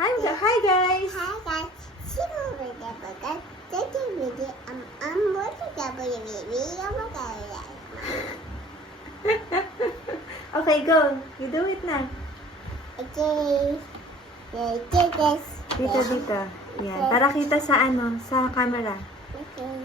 Hi guys! Hi guys, sino ba dapat? Dito video ang bote ka ba yung video mo kaya? Okay, go. You do it na. Okay. Yes. Dito. Yan. Para kita sa sa camera. Okay.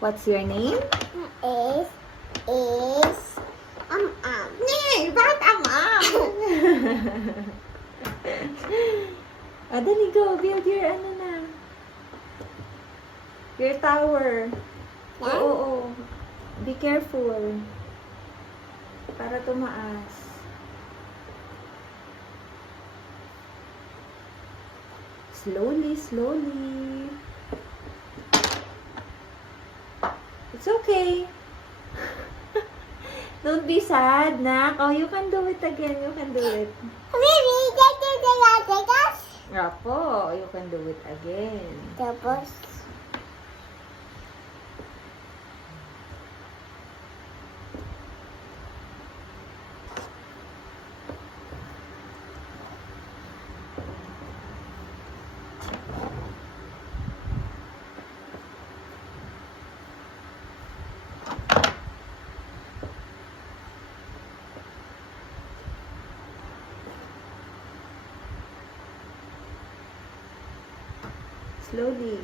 What's your name? Is Nee, bakit dali go. Build your your tower. Yan? Oo. Be careful. Para tumaas. Slowly. It's okay. Don't be sad, Nak. Oh, you can do it again. You can do it. Baby, dito guys. Rapo, you can do it again. Tapos, Slowly.